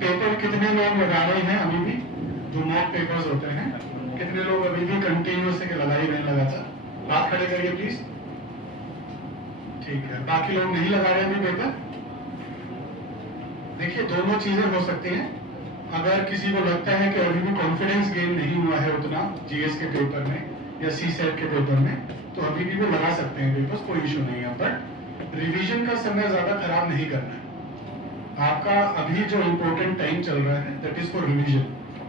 Paper कितने लोग लगा रहे हैं अभी भी, जो मॉक पेपर्स होते हैं, कितने लोग अभी भी कंटिन्यूस से लगा ही रहे हैं लगातार? हाथ खड़े करिए प्लीज। ठीक है, बाकी लोग नहीं लगा रहे अभी पेपर? देखिए, दोनों चीजें हो सकती हैं। अगर किसी को लगता है कि अभी भी कॉन्फिडेंस गेन नहीं हुआ है उतना जीएस के पेपर में या सी सेट के पेपर में, तो अभी भी वो लगा सकते हैं पेपर्स, कोई इशू नहीं है। बट रिवीजन का समय ज्यादा खराब नहीं करना है। आपका अभी जो इम्पोर्टेंट टाइम चल रहा है दैट इज फॉर रिवीजन,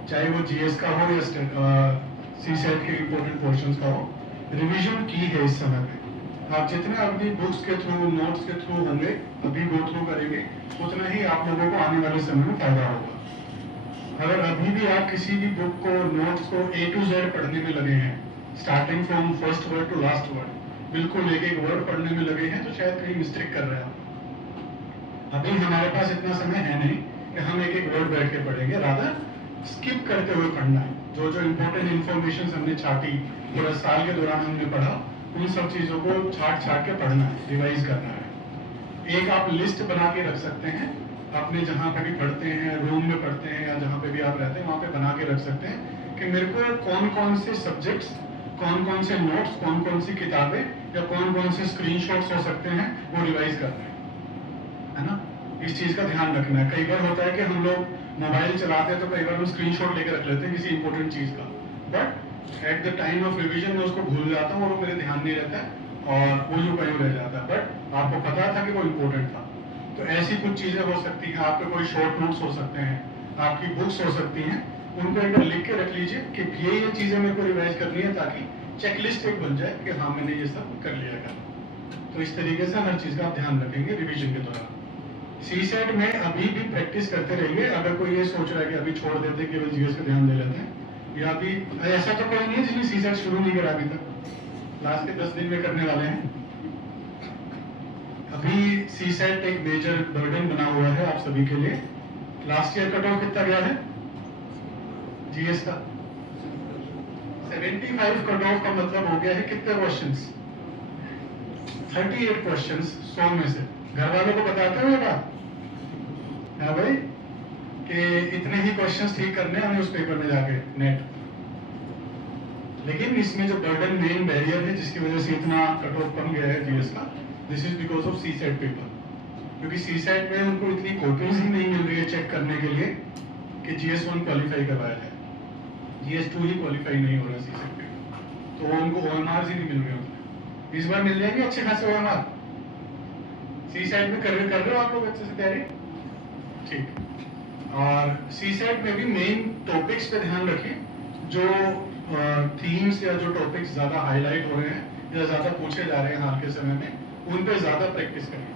चाहे वो जीएस का हो या सी सेट के इम्पोर्टेंट पोर्शन का हो। रिवीजन की है इस समय पे। आप जितने अपनी बुक्स के थ्रू, नोट्स के थ्रू होंगे, अभी गो थ्रू करेंगे, उतना ही आप लोगों को आने वाले समय में फायदा होगा। अगर अभी भी आप किसी भी बुक को, नोट्स को A to Z पढ़ने में लगे हैं, starting from first word to last word, बिल्कुल एक एक वर्ड पढ़ने में लगे हैं, तो शायद कहीं मिस्टेक कर रहे हैं आप। अभी हमारे पास इतना समय है नहीं कि हम एक एक वर्ड बैठ के पढ़ेंगे, रादर स्किप करते हुए पढ़ना है। जो जो इम्पोर्टेंट इन्फॉर्मेशन हमने छाटी, पूरा साल के दौरान हमने पढ़ा, उन सब चीजों को छाट छाट के पढ़ना है, रिवाइज करना है। एक आप लिस्ट बना के रख सकते हैं, अपने जहाँ पे भी पढ़ते हैं, रूम में पढ़ते हैं या जहाँ पे भी आप रहते हैं, वहाँ पे बना के रख सकते हैं कि मेरे को कौन कौन से सब्जेक्ट्स, कौन कौन से नोट्स, कौन कौन सी किताबें या कौन कौन से स्क्रीनशॉट्स हो सकते हैं, वो रिवाइज करना है ना। इस चीज का ध्यान रखना है। कई बार होता है कि हम लोग मोबाइल चलाते हैं तो कई बार हम स्क्रीनशॉट लेकर रख लेते हैं किसी इंपॉर्टेंट चीज का, but at the time of revision मैं उसको भूल जाता हूँ और वो मेरे ध्यान नहीं रहता है और वो जो कहीं रह जाता है, बट आपको पता था कि वो इम्पोर्टेंट था। तो ऐसी कुछ चीजें हो सकती हैं, आपके कोई शॉर्ट नोट्स हो सकते हैं, आपकी बुक्स हो सकती हैं, उनको एक बार लिख के रख लीजिए कि ये चीजें मेरे को रिवाइज करनी है, ताकि चेकलिस्ट एक बन जाए कि हाँ मैंने ये सब कर लिया कर। तो इस तरीके से हर चीज का आप ध्यान रखेंगे रिवीजन के दौरान। सी सेट में अभी भी प्रैक्टिस करते रहिए। अगर कोई ये सोच रहा है कि अभी छोड़ देते हैं, केवल जीएस पे ध्यान दे लेते हैं, या अभी ऐसा तो कोई नहीं है जिसने सी सेट शुरू नहीं करा अभी तक, लास्ट के 10 दिन में करने वाले हैं। अभी सी सेट एक मेजर बर्डन बना हुआ है आप सभी के लिए। लास्ट ईयर कट ऑफ कितना गया है जीएस का? 75 कट ऑफ का मतलब हो गया है कितने क्वेश्चंस? 38 क्वेश्चंस 100 में से। घर वालों को बताते हो क्या? हाँ भाई, कि इतने ही क्वेश्चंस ठीक करने हमें उस पेपर में जाके नेट। लेकिन इसमें जो बर्डन, मेन बैरियर है जिसकी वजह से इतना कट ऑफ कम गया है जीएस का, this is because of CSAT paper. क्योंकि सी सेट में उनको इतनी कॉपीज ही नहीं मिल रही है चेक करने के लिए कि जीएस 1 क्वालिफाई करवाया है, जीएस 2 ही क्वालिफाई नहीं हो रहा सी सेट पेपर, तो उनको ओएमआर ही नहीं मिल रहे होते। इस बार मिल जाएंगे अच्छे खासे ओएमआर। सी सेट में कर रहे हो आप लोग अच्छे से तैयारी? ठीक। और सी सेट में भी मेन टॉपिक्स पे ध्यान रखिए, जो थीम्स या जो टॉपिक्स ज्यादा हाईलाइट हो रहे हैं या ज्यादा पूछे जा रहे हैं हाल के समय में, उन पे ज्यादा प्रैक्टिस करिए।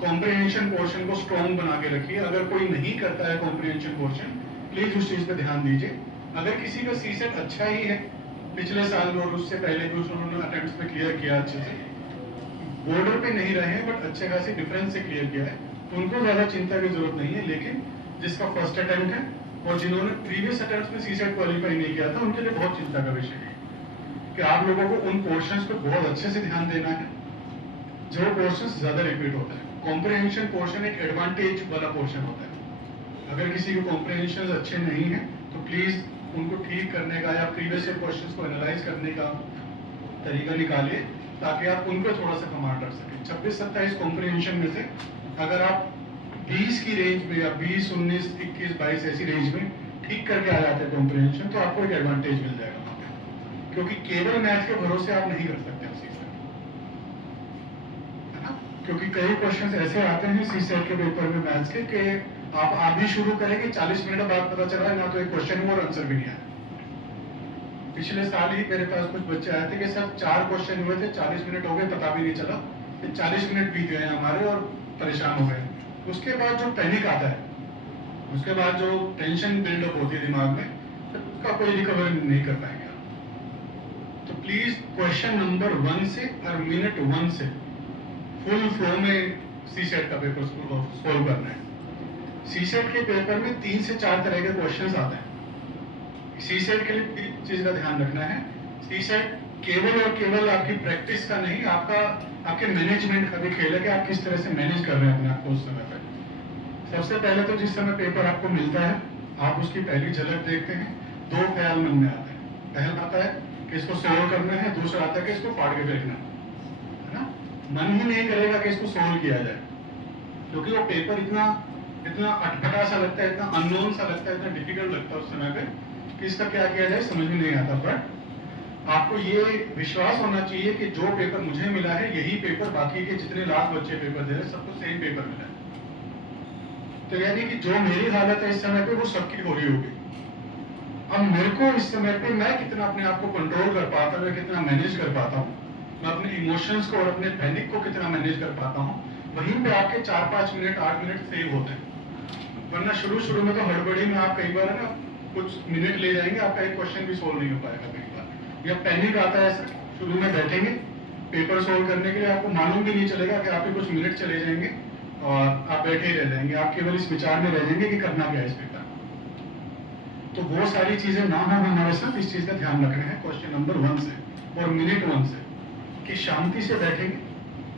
कॉम्प्रिहेंशन पोर्शन को स्ट्रॉन्ग बना के रखिए। अगर कोई नहीं करता है कॉम्प्रिहेंशन पोर्शन, प्लीज उस चीज पे ध्यान दीजिए। अगर किसी का सी सेट अच्छा ही है, पिछले साल और उससे पहले भी उन्होंने अटेम्प्ट्स में क्लियर किया अच्छे से, बॉर्डर पे नहीं रहे हैं बट अच्छे खासे डिफरेंस से क्लियर किया है, उनको ज्यादा चिंता की जरूरत नहीं है। लेकिन जिसका फर्स्ट अटेम्प्ट है और जिन्होंने प्रीवियस अटेम्प्ट्स में सी सेट क्वालिफाई नहीं किया था, उनके लिए बहुत चिंता का विषय है कि आप लोगों को उन पोर्शंस पे बहुत अच्छे से ध्यान देना है जो पोर्शंस ज्यादा रिपीट होता है। कॉम्प्रिहेंशन पोर्शन एक एडवांटेज वाला पोर्शन होता है। अगर किसी के कॉम्प्रिहेंशन अच्छे नहीं है तो प्लीज उनको ठीक करने का या प्रीवियस क्वेश्चंस को एनालाइज करने का तरीका निकालिए, ताकि आप उन पर थोड़ा सा कमांड रख सकें। 26-27 कॉम्प्रिहेंशन में से अगर आप 20 की रेंज में या 20, 19, 21, 22 ऐसी रेंज में ठीक करके आ जाते हैं कॉम्प्रिहेंशन, तो आपको एक एडवांटेज मिल जाएगा वहाँ पे, क्योंकि केवल मैथ के भरोसे आप नहीं कर सकते सी सेट, है ना। क्योंकि कई क्वेश्चन ऐसे आते हैं सी सेट के पेपर में मैथ्स के कि आप अभी शुरू करेंगे, 40 मिनट बाद पता चला ना तो एक क्वेश्चन है और आंसर भी नहीं आया। पिछले साल ही मेरे पास कुछ बच्चे आए थे कि सर 4 क्वेश्चन हुए थे, 40 मिनट हो गए पता भी नहीं चला, 40 मिनट बीत गए हमारे और परेशान हो गए। उसके बाद जो पैनिक आता है, उसके बाद जो टेंशन बिल्डअप होती है दिमाग में, तो उसका कोई रिकवर नहीं कर पाएंगे आप। तो प्लीज क्वेश्चन नंबर 1 से और मिनट 1 से फुल फ्लो में सी सेट का पेपर सोल्व करना है। सी सेट के पेपर में 3 से 4 तरह के क्वेश्चन आते हैं। सी सेट के लिए तीन चीज का ध्यान रखना है। सी सेट केवल और केवल आपकी प्रैक्टिस का नहीं, आपका आपके मैनेजमेंट का भी खेल है कि आप किस तरह से मैनेज कर रहे हैं अपने आप को उस समय पर। सबसे पहले तो जिस समय पेपर आपको मिलता है आप उसकी पहली झलक देखते हैं, दो ख्याल मन में आते हैं। पहला आता है कि इसको सोल्व करना है, दूसरा आता है कि इसको फाड़ के फेंकना है ना। मन ही नहीं करेगा कि इसको सोल्व किया जाए, क्योंकि वो पेपर इतना अटपटा सा लगता है, इतना अननोन सा लगता है, इतना डिफिकल्ट लगता है उस समय पे कि इसका क्या किया जाए समझ में नहीं आता। बट आपको ये विश्वास होना चाहिए कि जो पेपर मुझे मिला है यही पेपर बाकी के जितने लाख बच्चे पेपर दे रहे हैं सबको सेम पेपर मिला है। तो यानी कि जो मेरी हालत है इस समय पे वो सबकी हो रही होगी। अब मेरे को इस समय पे मैं कितना अपने आप को कंट्रोल कर पाता हूँ, कितना मैनेज कर पाता हूँ, मैं अपने इमोशंस को और अपने पैनिक को कितना मैनेज कर पाता हूँ, वहीं पे आपके 4-5 मिनट 8 मिनट सेव होते हैं। वरना शुरू में तो हड़बड़ी में आप कई बार है ना कुछ मिनट ले जाएंगे, आपका एक क्वेश्चन भी सोल्व नहीं हो पाएगा कई बार। या पैनिक आता है ऐसा, शुरू में बैठेंगे पेपर सोल्व करने के लिए, आपको मालूम भी नहीं चलेगा कि आपके कुछ मिनट चले जाएंगे और आप बैठे ही रह जाएंगे, आप केवल इस विचार में रह जाएंगे कि करना क्या है इस पेपर। तो वो सारी चीजें ना हो हमारे साथ, इस चीज का ध्यान रखना है क्वेश्चन नंबर 1 से और मिनट 1 से, कि शांति से बैठेंगे।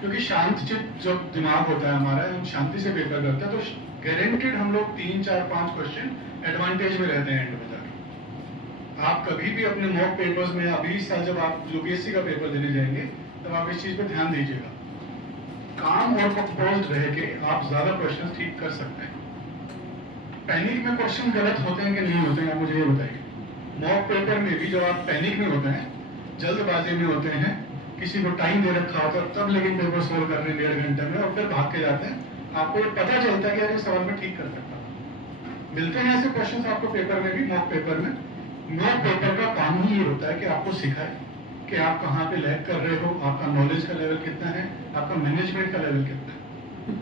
क्योंकि शांत चित्त जब दिमाग होता है हमारा, हम शांति से पेपर करते हैं तो गारंटेड हम लोग 3, 4, 5 क्वेश्चन एडवांटेज में रहते हैं एंड में जाके। आप कभी भी अपने मॉक पेपर्स में, अभी इस साल जब आप यूपीएससी का पेपर देने जाएंगे तब आप इस चीज पे ध्यान दीजिएगा। काम और कंपोज्ड रह के आप ज्यादा क्वेश्चन ठीक कर सकते हैं। पैनिक में क्वेश्चन गलत होते हैं कि नहीं होते हैं, आप मुझे ये बताइए। मॉक पेपर में भी जब आप पैनिक में होते हैं, जल्दबाजी में होते हैं, किसी को टाइम दे रखा होता है तब लेकिन पेपर सोल्व कर रहे हैं 1.5 घंटे में और फिर भाग के जाते हैं, आपको ये पता चलता है कि अरे सवाल में ठीक कर सकता हूँ। मिलते हैं ऐसे क्वेश्चंस आपको पेपर में भी, मॉक पेपर में। मॉक पेपर का काम ही ये होता है कि आपको सिखाए कि आप कहाँ पे लैग कर रहे हो, आपका नॉलेज का लेवल कितना है, आपका मैनेजमेंट का लेवल कितना है।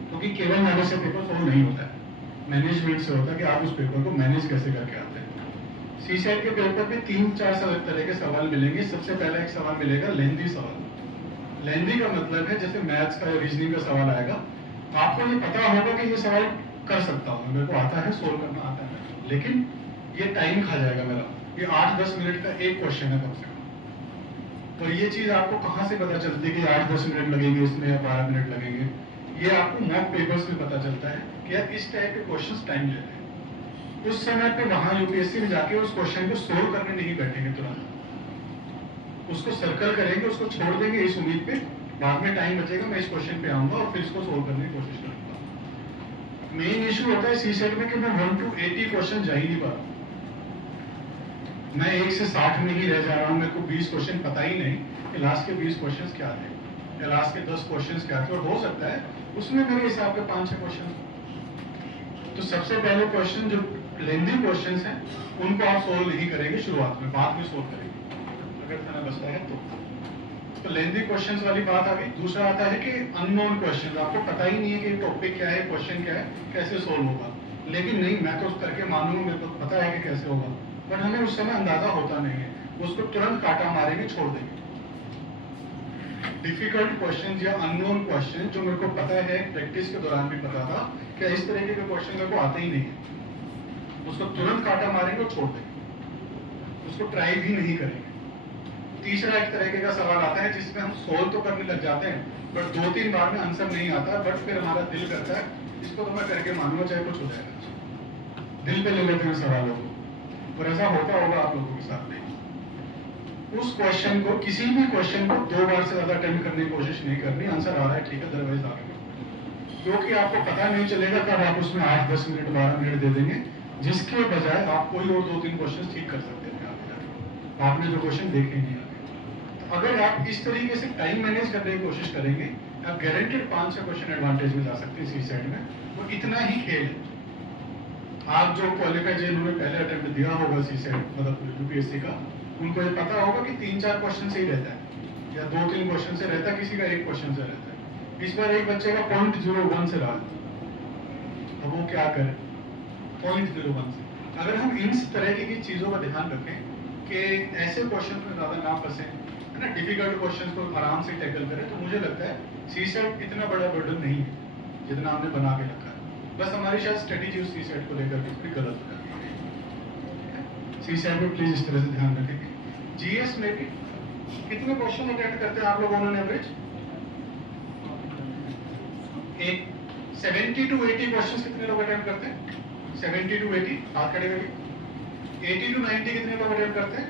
क्योंकि केवल नॉलेज से पेपर सोल्व नहीं होता है, मैनेजमेंट से होता है कि आप उस पेपर को मैनेज कैसे करके आते हैं। सीसेट के पेपर पे 3-4 तरह के सवाल मिलेंगे। सबसे पहला एक सवाल मिलेगा लेंदी सवाल। लेंदी का मतलब है जैसे मैथ्स का या रीजनिंग का सवाल आएगा, आपको ये पता होगा कि ये सवाल कर सकता हूँ, मेरे को आता है, सोल्व करना आता है, लेकिन ये टाइम खा जाएगा मेरा। ये 8-10 मिनट का एक क्वेश्चन है कम से कम। और ये चीज आपको कहाँ से पता चलती है कि 8-10 मिनट लगेंगे इसमें या 12 मिनट लगेंगे? ये आपको मॉक पेपर्स में पता चलता है कि यार इस टाइप के क्वेश्चंस टाइम लेते हैं। उस समय पे वहां यूपीएससी में जाके उस क्वेश्चन को सोल्व करने नहीं बैठेंगे तुरंत, उसको सर्कल करेंगे, उसको छोड़ देंगे इस उम्मीद पे बाद में टाइम बचेगा मैं इस क्वेश्चन पे आऊंगा और फिर इसको सोल्व करने की कोशिश करूंगा। मेन इशू होता है सीसेट में कि मैं 1 to 80 क्वेश्चन जा ही नहीं पा रहा, मैं 1 से 60 में ही रह जा रहा हूँ। मेरे को 20 क्वेश्चन पता ही नहीं कि लास्ट के 20 क्वेश्चन क्या थे या लास्ट के 10 क्वेश्चन क्या थे, और हो सकता है उसमें मेरे हिसाब के 5-6 क्वेश्चन। तो सबसे पहले क्वेश्चन जो लेंदी क्वेश्चन हैं उनको आप सोल्व नहीं करेंगे शुरुआत में, बाद में सोल्व करेंगे अगर खाना बचता है तो लेंदी क्वेश्चंस वाली बात आ गई। दूसरा आता है कि अननोन क्वेश्चन, आपको पता ही नहीं है कि टॉपिक क्या है, क्वेश्चन क्या है, कैसे सोल्व होगा। लेकिन नहीं, मैं तो करके मानूंगा, मेरे को पता है कि कैसे होगा, बट हमें उस समय अंदाजा होता नहीं है, उसको तुरंत काटा मारेंगे, छोड़ देंगे। डिफिकल्ट क्वेश्चन या अननोन क्वेश्चन जो मेरे को पता है, प्रैक्टिस के दौरान भी पता था कि इस तरीके के क्वेश्चन मेरे को आते ही नहीं है, उसको तुरंत काटा मारेंगे और छोड़ देंगे, उसको ट्राई भी नहीं करेंगे। तीसरा एक तरीके का सवाल आता है जिसमें हम सोल्व तो करने लग जाते हैं बट 2-3 बार में आंसर नहीं आता, बट फिर हमारा दिल करता है इसको तो मैं करके मानूंगा चाहे कुछ हो जाएगा, दिल पे ले लेते हैं सवालों को। और ऐसा होता होगा आप लोगों के साथ में। उस क्वेश्चन को, किसी भी क्वेश्चन को 2 बार से ज्यादा अटेम्प्ट करने की कोशिश नहीं करनी। आंसर आ रहा है ठीक है, अदरवाइज आगे क्योंकि आपको पता नहीं चलेगा कब आप उसमें 8-10 मिनट 12 मिनट दे देंगे, जिसके बजाय आप कोई और 2-3 क्वेश्चन ठीक कर सकते हैं आगे जाके, आपने जो क्वेश्चन देखे नहीं। अगर आप इस तरीके से टाइम मैनेज करने की कोशिश करेंगे, आप गारंटेड 5-6 क्वेश्चन एडवांटेज में जा सकते हैं सीसेट में। वो इतना ही खेल है। आप जो क्वालिफाई जिन्होंने पहले अटेम्प्ट दिया होगा सीसेट मतलब यूपीएससी का, उनको ये पता होगा कि 3-4 क्वेश्चन से ही रहता है या 2-3 क्वेश्चन से रहता है, किसी का 1 क्वेश्चन से रहता है। इस बार एक बच्चे का 0.01 से रहा, अब वो क्या करे 0.01 से। अगर हम इन तरह की चीजों का ध्यान रखें कि ऐसे क्वेश्चन में ज्यादा ना फंसे, है ना, डिफिकल्ट क्वेश्चंस को आराम से टैकल करें, तो मुझे लगता है सीसेट इतना बड़ा बर्डन नहीं है जितना हमने बना के रखा है। बस हमारी शायद स्ट्रेटेजी उस सीसेट को लेकर के गलत हो जाती है। सीसेट में प्लीज इस तरह से ध्यान रखेंगे। जीएस में भी कितने क्वेश्चन अटेम्प्ट करते हैं आप लोगों ने एवरेज? एक 70 to 80 क्वेश्चंस कितने लोग अटेम्प्ट करते हैं? 70 to 80 हाथ खड़े करके। 80 to 90 कितने लोग अटेम्प्ट करते हैं?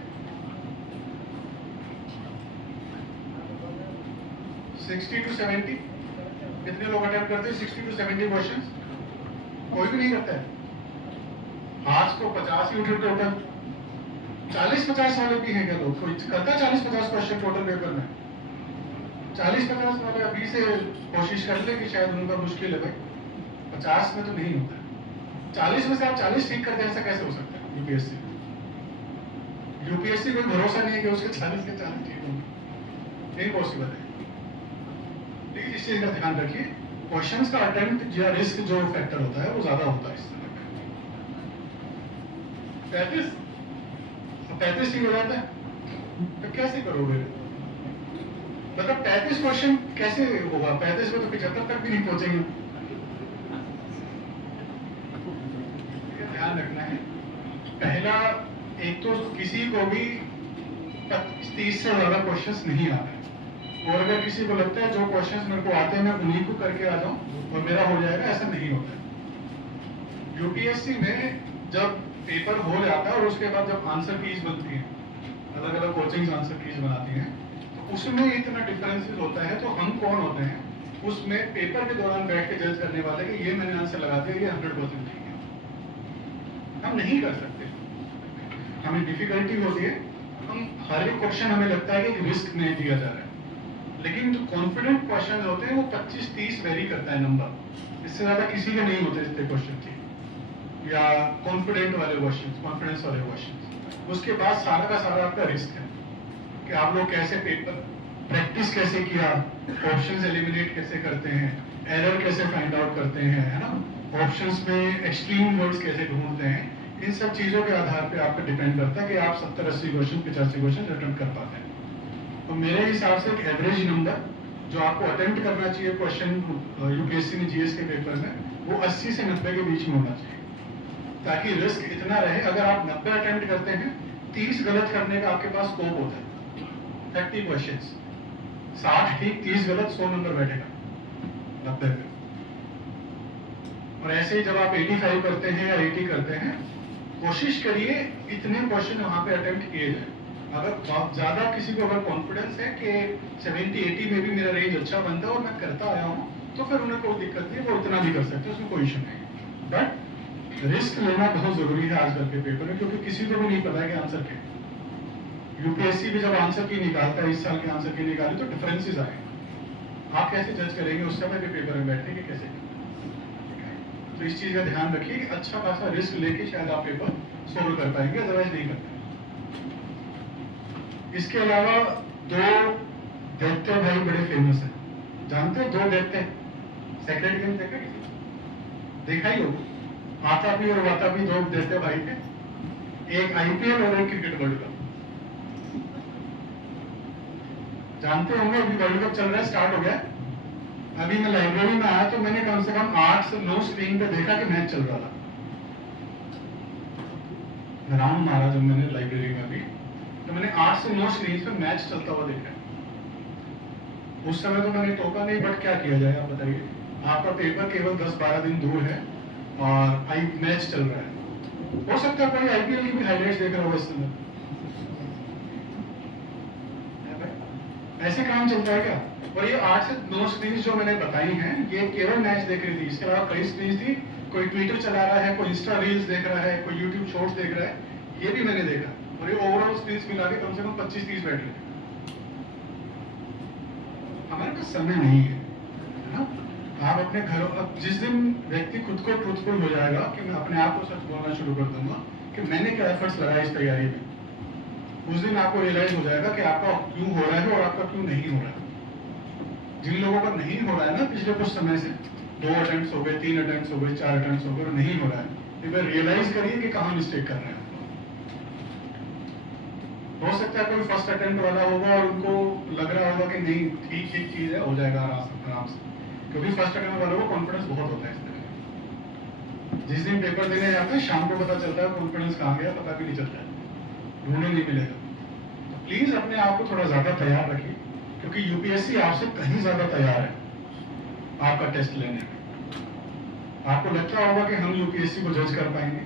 60 to 70 कितने लोग अटेम्प्ट करते हैं? 60 to 70 क्वेश्चंस कोई भी नहीं करता है। हाथ तो 50 ही उठे टोटल। 40-50 वाले भी हैं क्या लोग? कोई करता है 40-50 क्वेश्चन टोटल पेपर में? 40-50 वाले अभी से कोशिश कर ले कि शायद उनका मुश्किल है भाई। 50 में तो नहीं होता है। 40 में से आप 40 ठीक करते हैं, ऐसा कैसे हो सकता है? यूपीएससी यूपीएससी कोई भरोसा नहीं है कि उसके 40 के 40 ठीक होंगे, नहीं पॉसिबल है। प्लीज इस चीज का ध्यान रखिए। क्वेश्चंस का अटेम्प्ट या रिस्क जो फैक्टर होता है वो ज्यादा होता है इस समय पे। 35 ठीक हो जाता है तो कैसे करोगे? मतलब 35 क्वेश्चन कैसे होगा? 35 में तो 75 तक भी नहीं पहुंचेंगे। ध्यान रखना है। पहला, एक तो किसी को भी 30 से ज्यादा क्वेश्चंस नहीं आ रहे, और अगर किसी को लगता है जो क्वेश्चंस मेरे को आते हैं मैं उन्हीं को करके आ जाऊं और मेरा हो जाएगा, ऐसा नहीं होता है। यूपीएससी में जब पेपर हो जाता है और उसके बाद जब आंसर कीज बनती है, अलग अलग कोचिंग्स आंसर कीज बनाती हैं, तो उसमें इतना डिफरेंसेस होता है। तो हम कौन होते हैं उसमें पेपर के दौरान बैठ के जज करने वाले कि ये मैंने आंसर लगा दिया, ये 100% ठीक है? हम नहीं कर सकते। हमें डिफिकल्टी होती है। हम हर एक क्वेश्चन हमें लगता है कि रिस्क में दिया जा रहा है, लेकिन जो कॉन्फिडेंट क्वेश्चन होते हैं वो 25-30 वेरी करता है नंबर, इससे ज्यादा किसी के नहीं होते इतने क्वेश्चन ठीक, या कॉन्फिडेंट वाले क्वेश्चन, कॉन्फिडेंस वाले क्वेश्चन। उसके बाद सारा का सारा आपका रिस्क है कि आप लोग कैसे पेपर प्रैक्टिस कैसे किया, ऑप्शंस एलिमिनेट कैसे करते हैं, एरर कैसे फाइंड आउट करते हैं, है ना, ऑप्शंस में एक्सट्रीम वर्ड्स कैसे ढूंढते हैं। इन सब चीजों के आधार पे आपका डिपेंड करता है कि आप 70-80 क्वेश्चन 85 क्वेश्चन अटेम्प्ट कर पाते हैं। तो मेरे हिसाब से एक एवरेज नंबर जो आपको अटेम्प्ट करना चाहिए क्वेश्चन यूपीएससी में जीएस के पेपर में, वो 80 से 90 के बीच में होना चाहिए, ताकि रिस्क इतना रहे। अगर आप 90 अटेम्प्ट करते हैं, 30 गलत करने का आपके पास स्कोप होता है। 30 क्वेश्चंस, 60 ठीक 30 गलत, 100 नंबर बैठेगा 90 पे। और ऐसे ही जब आप 85 करते हैं या 80 करते हैं, कोशिश करिए इतने क्वेश्चन वहां पे अटेम्प्ट किए जाए। अगर बहुत ज्यादा किसी को अगर कॉन्फिडेंस है कि 70-80 में भी मेरा रेंज अच्छा बनता है और मैं करता आया हूँ, तो फिर उन्हें कोई दिक्कत नहीं, वो इतना भी कर सकते हैं, उसमें कोई इशू नहीं। बट रिस्क लेना बहुत जरूरी है आजकल के पेपर में, क्योंकि किसी को भी नहीं पता है कि आंसर क्या है। यूपीएससी भी जब आंसर की निकालता है, इस साल के आंसर की निकाली तो डिफरेंसेस आए। आप कैसे जज करेंगे उस समय भी पेपर में बैठे कि कैसे? तो इस चीज का ध्यान रखिए कि अच्छा खासा रिस्क लेके शायद आप पेपर सोल्व कर पाएंगे, अदरवाइज नहीं कर पाएंगे। इसके अलावा 2 दैत्य भाई बड़े फेमस हैं, जानते हो? 2 दैत्य सेक्रेट गेम देखा किसी? देखा ही होगा। आतापी और वातापी 2 दैत्य भाई थे, एक आईपीएल और एक क्रिकेट वर्ल्ड कप। जानते होंगे अभी वर्ल्ड कप चल रहा है, स्टार्ट हो गया। अभी मैं लाइब्रेरी में आया तो मैंने कम से कम 8 से 9 स्क्रीन पे देखा कि मैच चल रहा था। राउंड मारा जब मैंने लाइब्रेरी में अभी, तो मैंने 8 से 9 स्क्रीन पे मैच चलता हुआ देखा है। उस समय तो मैंने टोका नहीं, बट क्या किया जाए आप बताइए। आपका पेपर केवल 10-12 दिन दूर है और मैच चल रहा है। हो सकता है कोई आईपीएल की भी हाइलाइट्स देख रहा होगा इस समय। ऐसे काम चलता है क्या? और ये 8 से 9 स्क्रीन जो मैंने बताई हैं, ये केवल मैच देख रही थी, इसके अलावा कई स्क्रीन थी। कोई ट्विटर चला रहा है, कोई इंस्टा रील्स देख रहा है, कोई यूट्यूब शॉर्ट्स देख रहा है, ये भी मैंने देखा। और ये ओवरऑल स्क्रीन मिला के कम से कम 25-30 बैठ गए। हमारे पास समय नहीं है ना। आप अपने घरों, अब जिस दिन व्यक्ति खुद को ट्रूथफुल हो जाएगा कि मैं अपने आप को सच बोलना शुरू कर दूंगा कि मैंने क्या एफर्ट्स लगाए इस तैयारी में, उस दिन आपको रियलाइज हो जाएगा कि आपका क्यों हो रहा है और आपका क्यों नहीं हो रहा है। जिन लोगों का नहीं हो रहा है ना पिछले कुछ समय से, 2 अटेम्प्ट्स हो गए, 3 अटेम्प्ट्स हो गए, 4 अटेम्प्ट्स हो गए, नहीं हो रहा है, एक बार रियलाइज करिए कि कहाँ मिस्टेक कर रहे हैं। हो सकता है कोई फर्स्ट अटेम्प्ट वाला होगा और उनको लग रहा होगा कि नहीं ठीक ठीक चीज है, हो जाएगा आराम से, क्योंकि फर्स्ट अटेम्प्ट वालों को कॉन्फिडेंस बहुत होता है इस तरह। जिस दिन पेपर देने जाते हैं शाम को पता चलता है कॉन्फिडेंस कहाँ गया, पता भी नहीं चलता है, ढूंढने नहीं मिलेगा। तो प्लीज अपने आप को थोड़ा ज्यादा तैयार रखिए, क्योंकि यूपीएससी आपसे कहीं ज्यादा तैयार है आपका टेस्ट लेने में। आपको लगता होगा कि हम यूपीएससी को जज कर पाएंगे,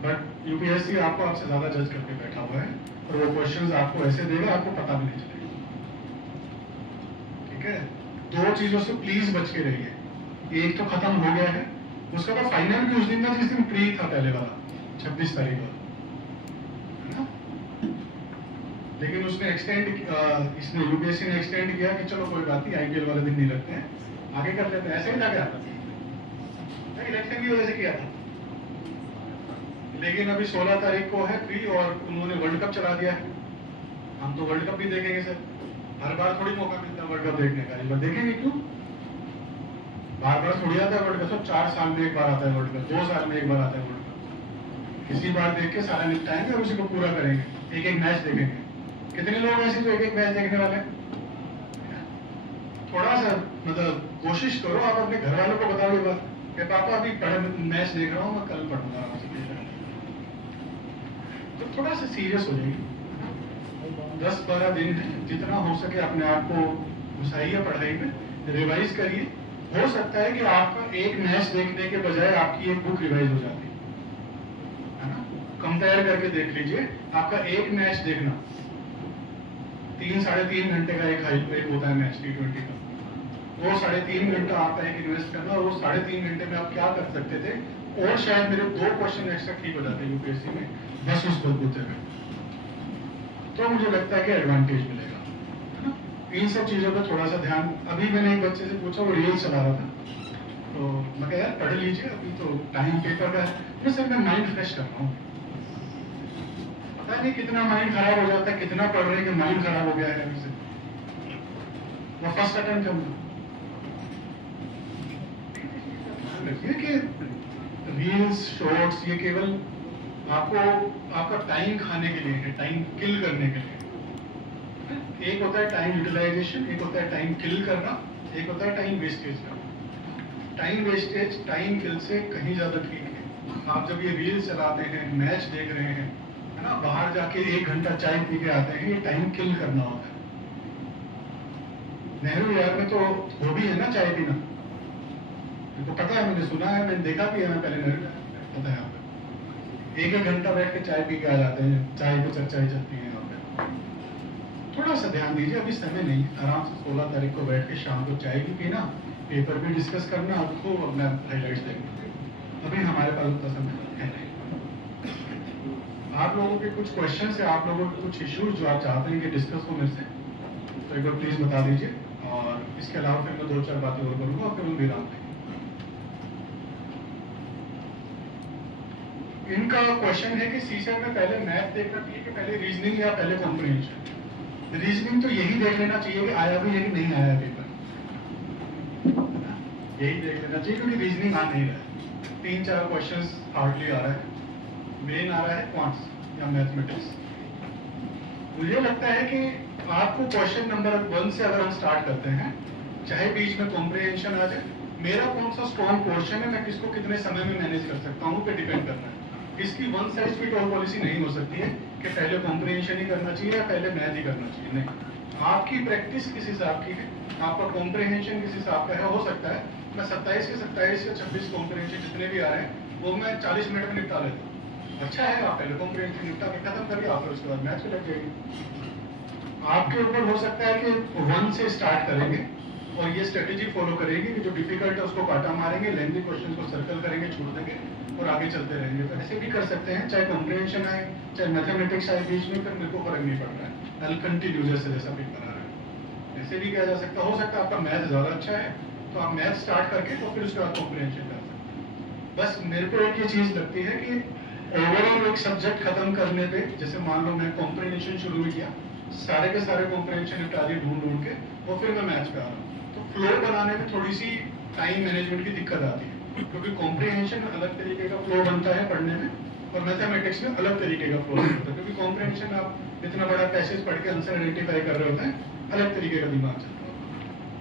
बट यूपीएससी आपसे ज़्यादा जज करके बैठा हुआ है, और वो क्वेश्चंस आपको ऐसे देगा आपको पता भी नहीं चलेगा। ठीक है, दो चीज़ों से प्लीज बच के रहिए। एक तो खत्म हो गया है, उसका तो फाइनल भी उस दिन था जिस दिन प्री था पहले वाला, 26 तारीख वाला, है ना? लेकिन उसने इसने यूपीएससी ने एक्सटेंड किया कि चलो कोई बात नहीं, आईपीएल वाले दिन नहीं रखते हैं, आगे कर लेते हैं। ऐसे ही था क्या? इलेक्शन की वजह से किया था। लेकिन अभी 16 तारीख को है प्री, और उन्होंने वर्ल्ड कप चला दिया है। हम तो वर्ल्ड कप भी देखेंगे सर, हर बार थोड़ी मौका मिलता है वर्ल्ड कप देखने का, इस बार देखेंगे। क्यों? बार बार थोड़ी आता है वर्ल्ड कप, सब 4 साल में एक बार आता है वर्ल्ड कप, 2 साल में एक बार आता है वर्ल्ड कप। इसी बार देख के सारा निपटाएंगे और उसी को पूरा करेंगे, एक एक मैच देखेंगे। कितने लोग ऐसे जो एक एक मैच देखने वाले हैं? थोड़ा सा मतलब कोशिश करो, आप अपने घर वालों को बताओ ये बात कि पापा अभी मैच देख रहा हूँ, मैं कल पढ़ूंगा। तो थोड़ा सा सीरियस हो जाइए। 10-12 दिन है, जितना हो सके अपने आप को घुसाइए पढ़ाई में, रिवाइज करिए। हो सकता है कि आपका एक मैच देखने के बजाय आपकी एक बुक रिवाइज हो जाती है ना? कंपेयर करके देख लीजिए, आपका एक मैच देखना 3-3.5 घंटे का एक होता है मैच T20 का, वो 3.5 घंटा आपका एक इन्वेस्ट करना, और वो 3.5 घंटे में आप क्या कर सकते थे, और शायद मेरे 2 क्वेश्चन एक्स्ट्रा ठीक हो जाते यूपीएससी में, बस उस बलबूते में। तो मुझे लगता है कि एडवांटेज मिलेगा, है ना? इन सब चीज़ों पर थोड़ा सा ध्यान। अभी मैंने एक बच्चे से पूछा, वो रील चला रहा था, तो मैं कहा यार पढ़ लीजिए, अभी तो टाइम पेपर का है। सर मैं माइंड फ्रेश कर रहा हूँ। पता नहीं कितना माइंड खराब हो जाता है, कितना पढ़ रहे हैं कि माइंड खराब हो गया है अभी से। वो फर्स्ट अटेम्प्ट है। रखिए कि रील्स शॉर्ट्स ये केवल आपको आपका टाइम खाने के लिए है, टाइम किल करने के लिए। एक होता है टाइम यूटिलाइजेशन, एक होता है टाइम किल करना, एक होता है टाइम वेस्टेज करना। टाइम वेस्टेज टाइम किल से कहीं ज्यादा ठीक है। आप जब ये रील चलाते हैं, मैच देख रहे हैं, है ना, बाहर जाके 1 घंटा चाय पी के आते हैं, ये टाइम किल करना होता है। नेहरू यार में तो हॉबी है ना चाय पीना, तो पता है, मैंने सुना है, मैंने देखा भी है, मैं पहले पता है। आप 1-1 घंटा बैठ के चाय पी के आ जाते हैं, चाय पे चर्चा ही चलती है यहाँ पे। थोड़ा सा ध्यान दीजिए, अभी समय नहीं, आराम से 16 तारीख को बैठ के शाम को चाय भी पीना, पेपर भी डिस्कस करना, आपको अपना हाईलाइट्स देखना। अभी हमारे पास उतना समय है नहीं। आप लोगों के कुछ क्वेश्चन है, आप लोगों के कुछ इश्यूज जो आप चाहते हैं कि डिस्कस हो मेरे से, तो एक बार प्लीज बता दीजिए। और इसके अलावा फिर मैं 2-4 बातें और करूँगा और फिर हम विराम देंगे। इनका क्वेश्चन है कि सीसेट में पहले मैथ देखना चाहिए कि पहले रीजनिंग या पहले कॉम्प्रिहेंशन? रीजनिंग तो यही देख लेना चाहिए कि आया भी है कि नहीं आया पेपर, यही देख लेना चाहिए, क्योंकि रीजनिंग आ नहीं रहा है। 3-4 क्वेश्चंस हार्डली आ रहा है, मेन आ रहा है क्वांट्स या मैथमेटिक्स। मुझे लगता है कि आपको क्वेश्चन नंबर 1 से अगर हम स्टार्ट करते हैं, चाहे बीच में कॉम्प्रिहेंशन आ जाए, मेरा कौन सा स्ट्रॉन्ग पोर्शन है, मैं किसको कितने समय में मैनेज कर सकता हूँ, पे डिपेंड करना है। इसकी one size fit all policy नहीं हो सकती है कि पहले कॉम्प्रिहेंशन ही करना चाहिए या पहले मैथ ही करना चाहिए। नहीं, आपकी प्रैक्टिस किस हिसाब की है, आपका कॉम्प्रिहेंशन किस हिसाब का है। हो सकता है मैं 27 के 27 या 26 कॉम्प्रिहेंशन जितने भी आ रहे हैं वो मैं 40 मिनट में निपटा लेता हूँ। अच्छा है, आप पहले कॉम्प्रिहेंशन निपटा के खत्म करिए, आप फिर उसके बाद मैथ पे लग जाएगी। आपके ऊपर हो सकता है कि 1 से स्टार्ट करेंगे और ये स्ट्रेटेजी फॉलो करेंगे कि जो डिफिकल्ट है उसको काटा मारेंगे, लेंथी क्वेश्चन को सर्कल करेंगे, छोड़ देंगे और आगे चलते रहेंगे। तो ऐसे भी कर सकते हैं, चाहे कॉम्प्रिहेंशन आए चाहे मैथमेटिक्स आए, बीच में फिर मेरे को फर्क नहीं पड़ रहा है, आई कंटिन्यू जैसा पेपर आ रहा है। ऐसे भी किया जा सकता है। हो सकता है आपका मैथ ज्यादा अच्छा है तो आप मैथ स्टार्ट करके तो फिर उसके बाद कॉम्प्रिहेंशन कर सकते हैं। बस मेरे को एक ये चीज लगती है कि ओवरऑल एक सब्जेक्ट खत्म करने पे, जैसे मान लो मैं कॉम्प्रिहेंशन शुरू में किया, सारे के सारे कॉम्प्रिहेंशन निपटा दिए ढूंढ के, और फिर मैं मैथ पे आ रहा हूँ, तो फ्लो बनाने में थोड़ी सी टाइम मैनेजमेंट की दिक्कत आती है, क्योंकि कॉम्प्रिहेंशन अलग तरीके का फ्लो बनता है पढ़ने में और मैथमेटिक्स में अलग तरीके का फ्लो बनता है। क्योंकि कॉम्प्रिहेंशन आप इतना बड़ा पैसेज पढ़ के आंसर आइडेंटिफाई कर रहे होते हैं, अलग तरीके का दिमाग चलता है।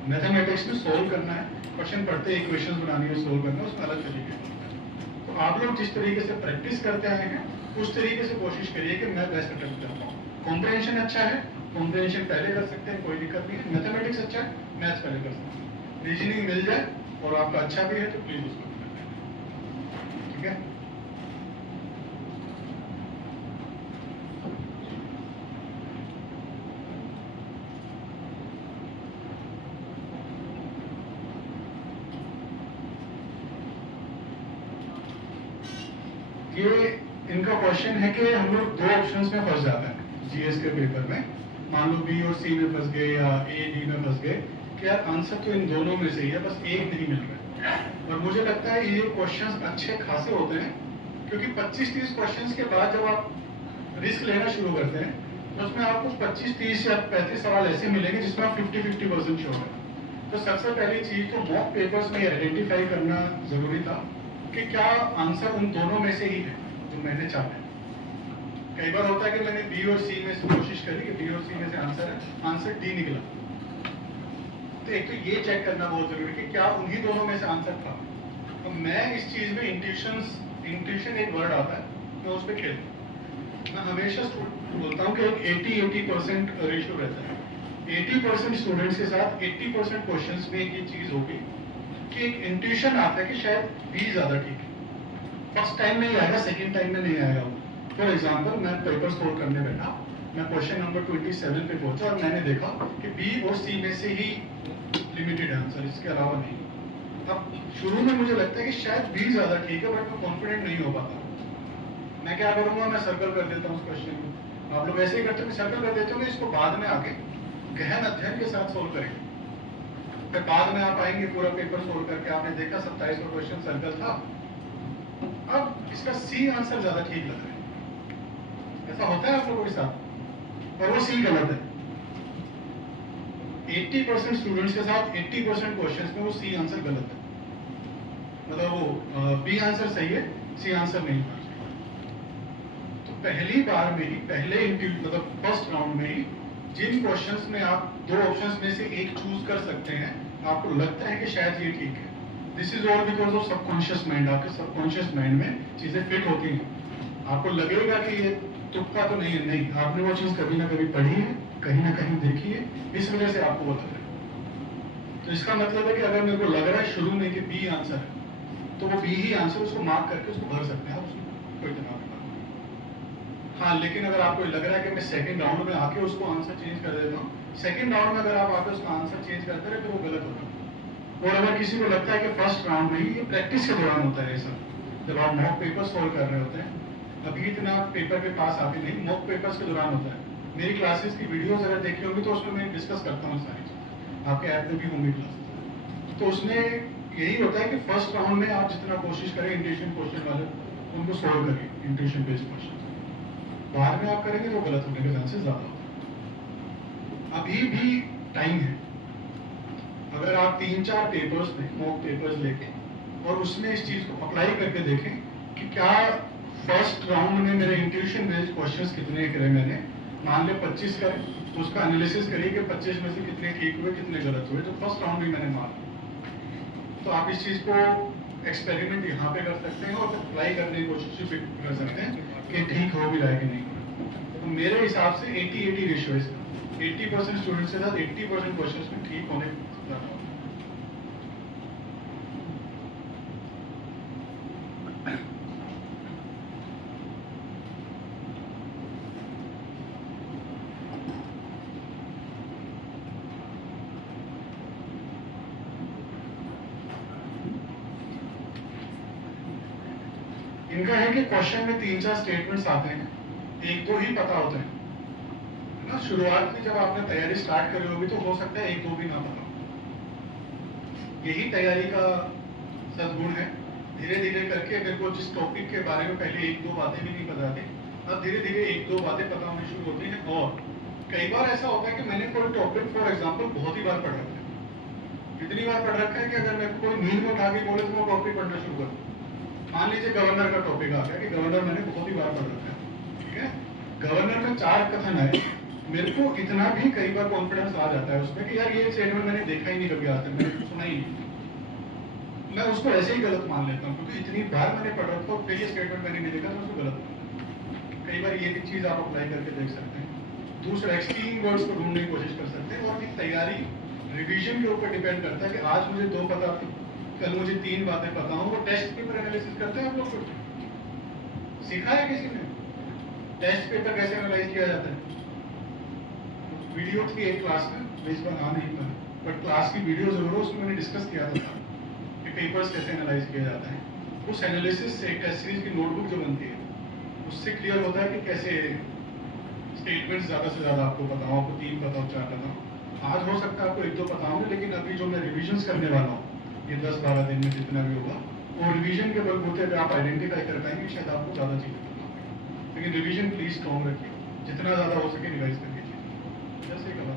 मैथमेटिक्स में सोल्व करना है, क्वेश्चन पढ़ते इक्वेशंस बनानी है, सोल्व करना है, उसमें अलग तरीके का होता है। तो आप लोग जिस तरीके से प्रैक्टिस करते आए हैं उस तरीके से कोशिश करिए कि मैं बेस्ट अटेम्प्ट कर पाऊँ। कॉम्प्रिहेंशन अच्छा है, कॉम्प्रिहेंशन पहले कर सकते हैं, कोई दिक्कत नहीं है। मैथमेटिक्स अच्छा है, मैथ्स पहले कर सकते हैं। रीजनिंग मिल जाए और आपका अच्छा भी है तो प्लीज उसको करें। ठीक है। ये इनका क्वेश्चन है कि हम लोग दो ऑप्शंस में फंस जाते हैं जीएस के पेपर में। मान लो बी और सी में फंस गए या ए डी में फंस गए कि यार आंसर तो इन दोनों में से ही है, बस एक नहीं मिल रहा है। और मुझे लगता है ये क्वेश्चंस अच्छे खासे होते हैं, क्योंकि 25-30 क्वेश्चंस के बाद जब आप रिस्क लेना शुरू करते हैं तो उसमें आपको 25-30 या 35 सवाल ऐसे मिलेंगे जिसमें आप 50-50% श्योर है। तो सबसे पहली चीज तो मॉक पेपर्स में आइडेंटिफाई करना जरूरी था कि क्या आंसर उन दोनों में से ही है जो मैंने चाहा है। कई बार होता है कि मैंने बी और सी में से कोशिश करी कि बी और सी में से आंसर है, आंसर डी निकला। तो एक तो ये चेक करना बहुत जरूरी है कि क्या उन्हीं दोनों में से आंसर था। तो मैं इस चीज में इंट्यूशन एक वर्ड आता है, मैं उस पर खेलता हूँ। मैं हमेशा बोलता हूँ कि एक 80% रेशियो रहता है। 80% स्टूडेंट्स के साथ 80% क्वेश्चंस में एक ये चीज होगी कि एक इंट्यूशन आता है कि शायद बी ज्यादा ठीक है। फर्स्ट टाइम में ही आएगा, सेकेंड टाइम में नहीं आएगा। फॉर एग्जाम्पल मैं पेपर सोल्व करने बैठा, मैं क्वेश्चन नंबर 27 पे पहुंचा और मैंने देखा कि बी और सी में से ही लिमिटेड आंसर, इसके अलावा नहीं। अब शुरू में मुझे लगता है कि शायद बी ज्यादा ठीक है, बट मैं कॉन्फिडेंट नहीं हो पाता। मैं क्या करूंगा, मैं सर्कल कर देता हूँ उस क्वेश्चन को। आप लोग ऐसे ही करते हो, सर्कल कर देते हो, इसको बाद में आके गहन अध्ययन के साथ सोल्व करेंगे। फिर बाद में आप आएंगे पूरा पेपर सोल्व करके, आपने देखा 27वां क्वेश्चन सर्कल था, अब इसका सी आंसर ज्यादा ठीक लग रहा है। ऐसा होता है आप लोगों के साथ, और वो सी गलत है। 80% स्टूडेंट्स के साथ 80% क्वेश्चंस में वो सी आंसर गलत है, मतलब वो बी आंसर सही है, सी आंसर नहीं होना चाहिए। तो पहली बार में ही, पहले मतलब फर्स्ट राउंड में ही जिन क्वेश्चंस में आप दो ऑप्शंस में से एक चूज कर सकते हैं, आपको लगता है कि शायद ये ठीक है, this is all because of subconscious mind. आपके सबकॉन्शियस माइंड में चीजें फिट होती हैं। आपको लगेगा कि ये तुक्का तो नहीं है, नहीं, आपने वो चीज कभी ना कभी पढ़ी है, कहीं ना कहीं देखी है, इस वजह से आपको वो लग रहा है। तो इसका मतलब है कि अगर मेरे को लग रहा है शुरू में कि बी आंसर है, तो वो बी ही आंसर, उसको मार्क करके उसको भर सकते हैं आप, उसमें कोई तनाव नहीं। हाँ, लेकिन अगर आपको लग रहा है कि मैं सेकंड राउंड में आके उसको आंसर चेंज कर देता हूँ, सेकंड राउंड में अगर आप आके उसका आंसर चेंज करते रहे तो वो गलत होगा। और अगर किसी को लगता है कि फर्स्ट राउंड में ही, ये प्रैक्टिस के दौरान होता है ये सब, जब आप मॉक पेपर सॉल्व कर रहे होते हैं, अभी इतना पेपर के पास आते नहीं, मॉक पेपर्स के दौरान होता है। मेरी क्लासेस की वीडियोस अगर देखी होगी तो उसमें मैं डिस्कस करता हूँ सारी चीज़, आपके ऐप में भी होंगी क्लास। तो उसमें यही होता है कि फर्स्ट राउंड में आप जितना कोशिश करें इंट्यूशन क्वेश्चन वाले उनको सोल्व करिए, इंट्यूशन बेस्ड क्वेश्चन। बाद में आप करेंगे तो गलत होने के चांसेस ज्यादा होते हैं। अभी भी टाइम है, अगर आप 3-4 पेपर्स में मॉक पेपर्स लेके और उसमें इस चीज को अप्लाई करके देखें कि क्या फर्स्ट राउंड में मेरे इंट्यूशन बेस्ड क्वेश्चंस कितने करे मैंने, मान ले 25 करें, तो उसका एनालिसिस करिए कि 25 में से कितने ठीक हुए, कितने गलत हुए, तो फर्स्ट राउंड में मैंने मार। तो आप इस चीज को एक्सपेरिमेंट यहाँ पे कर सकते हैं और फिर अप्लाई करने की कोशिश भी कर सकते हैं कि ठीक हो भी रहा है कि नहीं। तो मेरे हिसाब से 80-80 रेशियो है, 80% स्टूडेंट्स के साथ 80% क्वेश्चंस में ठीक होने जाता है। इनका है कि क्वेश्चन में 3-4 स्टेटमेंट्स आते हैं, 1-2 ही पता होते हैं, है ना। शुरुआत में जब आपने तैयारी स्टार्ट करी होगी तो हो सकता है 1-2 भी ना पता हो। यही तैयारी का सद्गुण है। धीरे धीरे करके मेरे को जिस टॉपिक के बारे में पहले 1-2 बातें भी नहीं पता थी, अब धीरे धीरे 1-2 बातें पता होनी शुरू होती हैं। और कई बार ऐसा होता है कि मैंने कोई टॉपिक फॉर एग्जाम्पल बहुत ही बार पढ़ रखा है, इतनी बार पढ़ रखा है कि अगर मेरे को कोई नींद में उठा के बोले तो मैं टॉपिक पढ़ना शुरू कर दूँ। मान लीजिए गवर्नर का टॉपिक आ गया कि गवर्नर मैंने बहुत ही बार पढ़ रखा है, ठीक है। गवर्नर में 4 कथन है, मेरे को इतना भी कई बार कॉन्फिडेंस आ जाता है उसमें कि यार ये स्टेटमेंट मैंने देखा ही नहीं कभी आज तक, मैंने सुना ही नहीं, मैं उसको ऐसे ही गलत मान लेता हूँ क्योंकि इतनी बार मैंने पढ़ रखा और कई स्टेटमेंट मैंने नहीं देखा तो उसको गलत मान। कई बार ये भी चीज आप अप्लाई करके देख सकते हैं। दूसरा, एक्सट्रीम वर्ड्स को ढूंढने की कोशिश कर सकते हैं। और तैयारी रिवीजन के ऊपर डिपेंड करता है कि आज मुझे 2 पता कल मुझे 3 बातें पता हो, वो टेस्ट पेपर एनालिसिस करते हैं आप लोग कुछ सीखा है किसी ने? टेस्ट पेपर कैसे एनालाइज किया जाता है? वीडियो थी एक क्लास में, मैं इस बार आ नहीं पाया, बट क्लास की वीडियो जरूर है, उसमें मैंने डिस्कस किया था कि पेपर्स कैसे एनालाइज किया जाता है। उस एनालिसिस से टेस्ट सीरीज की नोटबुक जो बनती है उससे क्लियर होता है कि कैसे स्टेटमेंट्स ज़्यादा से ज़्यादा आपको पता हो, आपको 3 पता हो, 4 पता हो। आज हो सकता है आपको 1-2 पता होंगे, लेकिन अभी जो मैं रिविजन्स करने वाला हूँ ये 10-12 दिन में जितना भी होगा, वो रिविजन के बलबूते पे आप आइडेंटिफाई कर पाएंगे, शायद आपको ज़्यादा चीज़ें पता होंगी। लेकिन रिविजन प्लीज स्ट्रॉन्ग रखिए, जितना ज़्यादा हो सके रिवाइज करके चीज़ें। जैसे कहा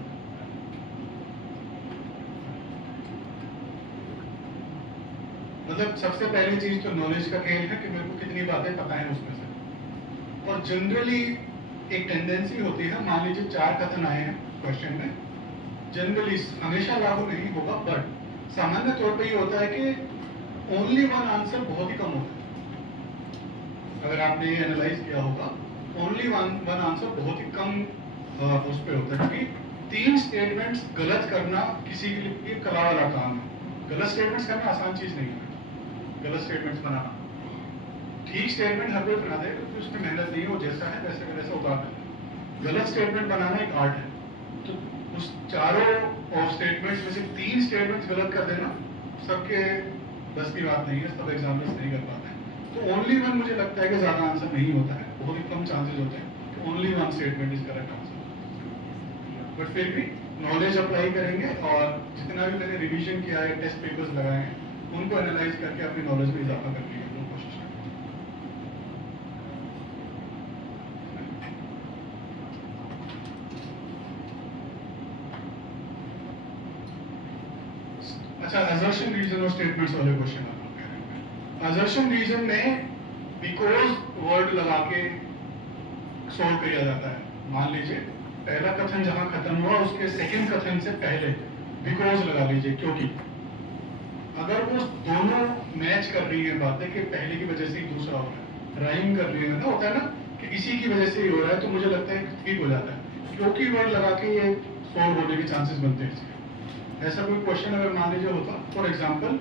मतलब सबसे पहली चीज तो नॉलेज का खेल है कि मेरे को कितनी बातें पता है उसमें से। और जनरली एक टेंडेंसी होती है, मान लीजिए 4 कथन आए हैं क्वेश्चन में, जनरली हमेशा लागू नहीं होगा, बट सामान्य तौर पे ये होता है कि ओनली वन आंसर बहुत ही कम होता है। अगर आपने ये एनालाइज किया होगा, ओनली वन आंसर बहुत ही कम उस पर होता है, क्योंकि 3 स्टेटमेंट्स गलत करना किसी के लिए कला वाला काम है। गलत स्टेटमेंट्स करना आसान चीज नहीं है। गलत स्टेटमेंट्स बनाना, ठीक स्टेटमेंट हर कोई बना दे, क्योंकि उसमें मेहनत नहीं, वो जैसा है वैसे का वैसा उतार देना। गलत स्टेटमेंट बनाना एक आर्ट है। तो उस चारों स्टेटमेंट्स में से 3 स्टेटमेंट्स गलत कर देना सबके बस की बात नहीं है, सब एग्जामिनर्स नहीं कर पाते हैं। तो ओनली वन मुझे लगता है कि ज्यादा आंसर नहीं होता है, बहुत ही कम चांसेस होते हैं कि only one statement is correct answer. But फिर भी नॉलेज अप्लाई करेंगे, और जितना भी मैंने रिवीजन किया है, टेस्ट पेपर्स लगाए हैं, उनको एनालाइज करके अपनी नॉलेज में इजाफा करने की कोशिश करें। अच्छा, असर्शन रीजन और स्टेटमेंट्स वाले क्वेश्चन आप लोग कह रहे हैं। असर्शन रीजन में बिकॉज वर्ड लगा के सोल्व किया जाता है। मान लीजिए पहला कथन जहां खत्म हुआ, उसके सेकंड कथन से पहले बिकॉज लगा लीजिए, क्योंकि अगर वो दोनों मैच कर रही है बातें कि पहले की वजह से ही दूसरा हो रहा है, राइम कर रही है ना, होता है ना कि इसी की वजह से ही हो रहा है, तो मुझे लगता है ठीक हो जाता है। क्योंकि वर्ड लगा के ये सोल्व होने के चांसेस बनते हैं इसके। ऐसा कोई क्वेश्चन अगर मान लीजिए होता, फॉर एग्जाम्पल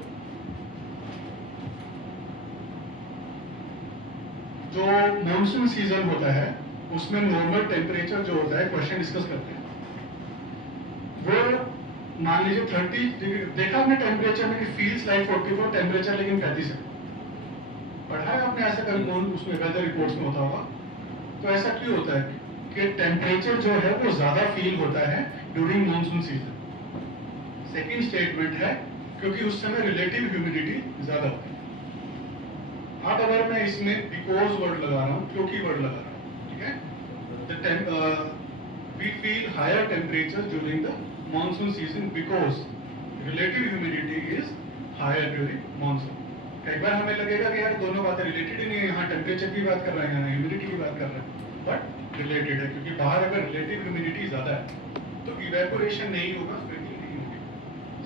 जो मॉनसून सीजन होता है उसमें नॉर्मल टेम्परेचर जो होता है, क्वेश्चन डिस्कस करते हैं, वो मान लीजिए 30 डिग्री देखा आपने टेम्परेचर में कि फील्स लाइक 44, टेम्परेचर लेकिन 35 है। पढ़ा है आपने ऐसा कभी कौन उसमें वेदर रिपोर्ट्स में होता होगा। तो ऐसा क्यों होता है कि टेम्परेचर जो है वो ज्यादा फील होता है during monsoon season. Second statement है क्योंकि उस समय रिलेटिव ह्यूमिडिटी ज्यादा होती है। अब अगर मैं इसमें बिकॉज वर्ड लगा रहा हूँ, क्योंकि वर्ड लगा रहा हूँ, ठीक है, we feel higher temperatures during the monsoon season because relative humidity is higher during monsoon. कई बार हमें लगेगा कि यार दोनों बातें रिलेटेड ही नहीं है, यहाँ टेम्परेचर की बात कर रहे हैं, यहाँ ह्यूमिडिटी की बात कर रहे हैं, बट रिलेटेड है, क्योंकि बाहर अगर रिलेटिव ह्यूमिडिटी ज्यादा है तो इवेपोरेशन नहीं होगा, स्वेटिंग नहीं होगी।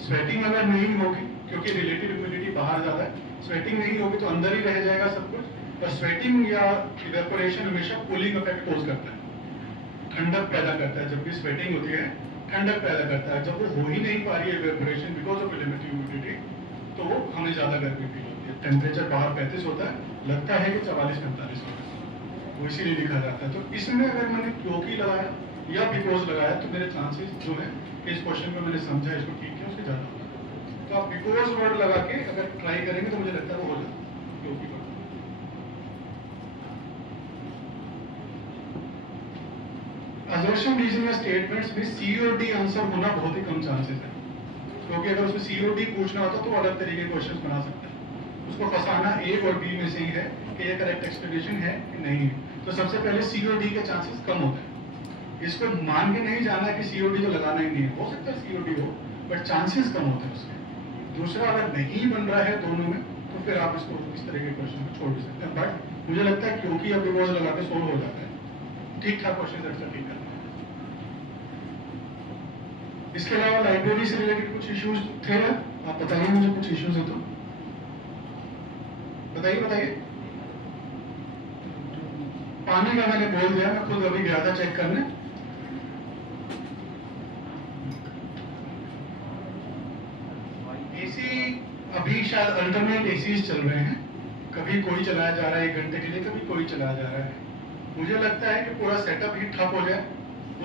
स्वेटिंग अगर नहीं होगी क्योंकि रिलेटिव ह्यूमिडिटी बाहर ज्यादा है, स्वेटिंग नहीं होगी तो अंदर ही रह जाएगा सब कुछ। और स्वेटिंग या इवेपोरेशन हमेशा कूलिंग इफेक्ट कोज करता है, ठंडक पैदा करता है। जब भी स्वेटिंग होती है ठंडक पैदा करता है। जब वो हो ही नहीं पा रही है evaporation because of limited humidity, तो वो हमें ज्यादा गर्मी फील होती है। टेम्परेचर बाहर 35 होता है, लगता है कि 44-45 होता है, वो इसीलिए लिखा जाता है। तो इसमें अगर मैंने क्योंकि लगाया या बिकॉज लगाया तो मेरे चांसेस जो है कि इस क्वेश्चन को मैंने समझा, इसको ठीक है, उससे ज्यादा होगा। तो आप बिकॉज वर्ड लगा के अगर ट्राई करेंगे तो मुझे लगता है वो हो जाए क्योंकि वर्ड। असर्शन रीजन या स्टेटमेंट्स में सी और डी आंसर होना बहुत ही कम चांसेस है, क्योंकि अगर उसमें सी और डी पूछना होता तो अलग तरीके के क्वेश्चन बना सकते हैं। उसको फंसाना ए और बी में से ही है कि ये करेक्ट एक्सप्लेनेशन है कि नहीं है। तो सबसे पहले सी और डी के चांसेस कम होते हैं। इसको मान के नहीं जाना कि सी और डी तो लगाना ही नहीं है, हो सकता है सी और डी हो, बट चांसेस कम होते हैं उसके। दूसरा, अगर नहीं बन रहा है दोनों में तो फिर आप इसको इस तरह के क्वेश्चन को छोड़ भी सकते हैं। बट मुझे लगता है क्योंकि अब बिकॉज लगा के सोल्व हो जाता है, ठीक ठाक क्वेश्चन आंसर ठीक करना है। इसके अलावा लाइब्रेरी से रिलेटेड कुछ इश्यूज थे, आप बताइए मुझे कुछ इश्यूज है तो बताइए। पानी का मैंने बोल दिया, मैं खुद अभी गया था चेक करने। एसी अभी शायद अल्टरनेट एसीज चल रहे हैं, कभी कोई चलाया जा रहा है 1 घंटे के लिए, कभी कोई चलाया जा रहा है। मुझे लगता है कि पूरा सेटअप ही ठप हो जाए,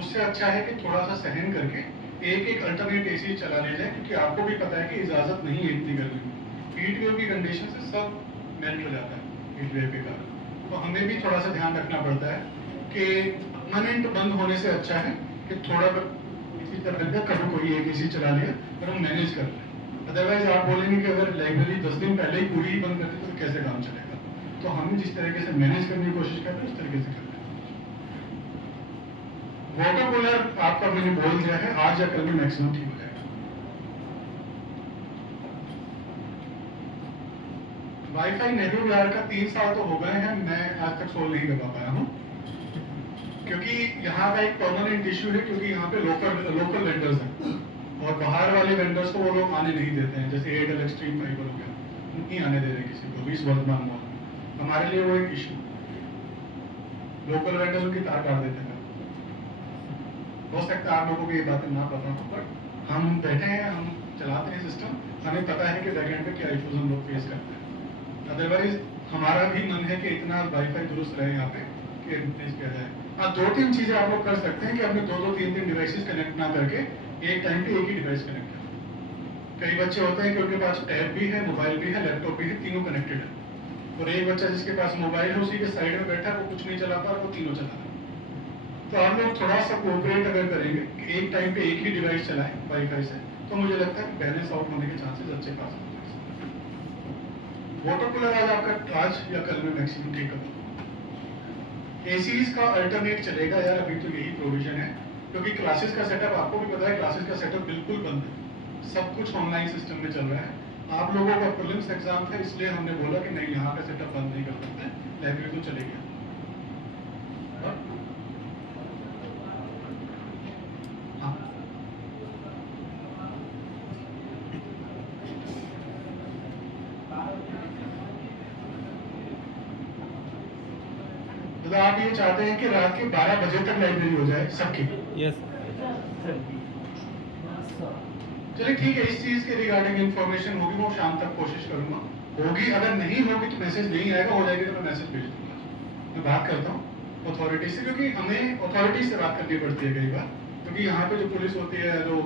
उससे अच्छा है कि थोड़ा सा सहन करके एक अल्टरनेट एसी चला ले जाए, क्योंकि आपको भी पता है कि इजाज़त नहीं है इतनी गर्मी में। हीट वेव की कंडीशन से सब मेल्ट हो जाता है हीट वेव के कारण। तो हमें भी थोड़ा सा ध्यान रखना पड़ता है कि परमानेंट बंद होने से अच्छा है कि थोड़ा इसी तरह का कभी कोई एक एसी चला लिया और हम मैनेज कर लें। अदरवाइज आप बोलेंगे कि अगर लाइब्रेरी 10 दिन पहले ही पूरी ही बंद करते तो कैसे काम चलेगा। तो हम जिस तरीके से मैनेज करने की कोशिश करते हैं उस तरीके से करते हैं। वाटर कूलर आपका मैंने बोल दिया है, आज या कल में मैक्सिमम ठीक हो जाएगा। वाईफाई नेहरू यार का 3 साल तो हो गए हैं, मैं आज तक सोल्व नहीं कर पाया हूँ, क्योंकि यहाँ का एक परमानेंट इश्यू है, क्योंकि यहाँ पे लोकल वेंडर्स हैं और बाहर वाले वेंडर्स को वो लोग आने नहीं देते हैं। जैसे एयरटेल एक्सट्रीम फाइबर हो गया, नहीं आने दे रहे किसी को भी इस वर्तमान मॉल में। हमारे लिए वो एक इश्यू, लोकल वेंडर्स उनकी तार काट देते हैं। हो सकता है आप लोगों को ये बातें ना पता हो, बट हम बैठे हैं, हम चलाते हैं सिस्टम, हमें पता है कि बैकएंड पे क्या इश्यूज हम लोग फेस करते हैं। अदरवाइज हमारा भी मन है कि इतना वाईफाई दुरुस्त रहे यहाँ पे कि रिप्लेस किया जाए। हाँ, 2-3 चीजें आप लोग कर सकते हैं कि अपने 2-3 डिवाइसेस कनेक्ट ना करके एक टाइम पे एक ही डिवाइस कनेक्ट करें। कई बच्चे होते हैं कि उनके पास टैब भी है, मोबाइल भी है, लैपटॉप भी है, तीनों कनेक्टेड है। और एक बच्चा जिसके पास मोबाइल है उसी के साइड में बैठा है, वो कुछ नहीं चला पा रहा, वो तीनों चला रहा है। तो आप लोग थोड़ा सा कोऑपरेट अगर करेंगे कि एक टाइम पे एक ही डिवाइस चलाएं वाईफाई से, तो मुझे लगता है बैलेंस आउट होने के चांसेस अच्छे खास होते हैं। वाटर कूलर आज आपका आज या कल में मैक्सिमम ठीक कर दो। एसीज का अल्टरनेट चलेगा यार, अभी तो यही प्रोविजन है, क्योंकि क्लासेस का सेटअप आपको भी पता है, क्लासेस का सेटअप बिल्कुल बंद है, सब कुछ ऑनलाइन सिस्टम में चल रहा है। आप लोगों का प्रीलिम्स एग्जाम था, इसलिए हमने बोला कि नहीं, यहाँ का सेटअप बंद नहीं कर सकते, लाइब्रेरी तो चलेगी। तो आप ये चाहते हैं कि रात के 12 बजे तक लाइब्रेरी हो जाए सबकी? यस। चलिए ठीक है, इस चीज के रिगार्डिंग इंफॉर्मेशन होगी, वो शाम तक कोशिश करूंगा। होगी, अगर नहीं होगी तो मैसेज नहीं आएगा, हो जाएगी तो मैं मैसेज भेज दूंगा। मैं बात करता हूँ अथॉरिटी से, क्योंकि हमें अथॉरिटी से बात करनी पड़ती है कई बार, क्योंकि यहाँ पे जो पुलिस होती है, जो